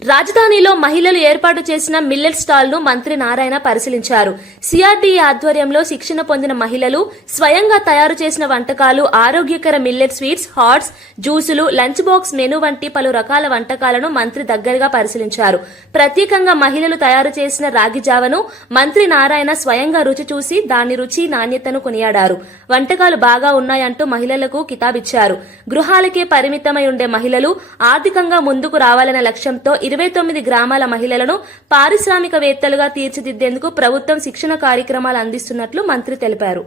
రాజధానిలో మహిళలు ఏర్పాటు చేసిన మిల్లెట్ స్టాల్ ను మంత్రి నారాయణ పరిశీలించారు. సిఆర్డీఏ ఆధ్వర్యంలో శిక్షణ పొందిన మహిళలు స్వయంగా తయారు చేసిన వంటకాలు, ఆరోగ్యకర మిల్లెట్ స్వీట్స్, హాట్స్, జ్యూసులు, లంచ్ బాక్స్ మెనూ వంటి పలు రకాల వంటకాలను మంత్రి దగ్గరగా పరిశీలించారు. ప్రత్యేకంగా మహిళలు తయారు చేసిన రాగి జావను మంత్రి నారాయణ స్వయంగా రుచి చూసి దాని రుచి, నాణ్యతను కొనియాడారు. వంటకాలు బాగా ఉన్నాయంటూ మహిళలకు కితాబిచ్చారు. గృహాలకే పరిమితమై ఉండే మహిళలు ఆర్థికంగా ముందుకు రావాలనే లక్ష్యంతో 29 గ్రామాల మహిళలను పారిశ్రామికవేత్తలుగా తీర్చిదిద్దేందుకు ప్రభుత్వం శిక్షణ కార్యక్రమాలు అందిస్తున్నట్లు మంత్రి తెలిపారు.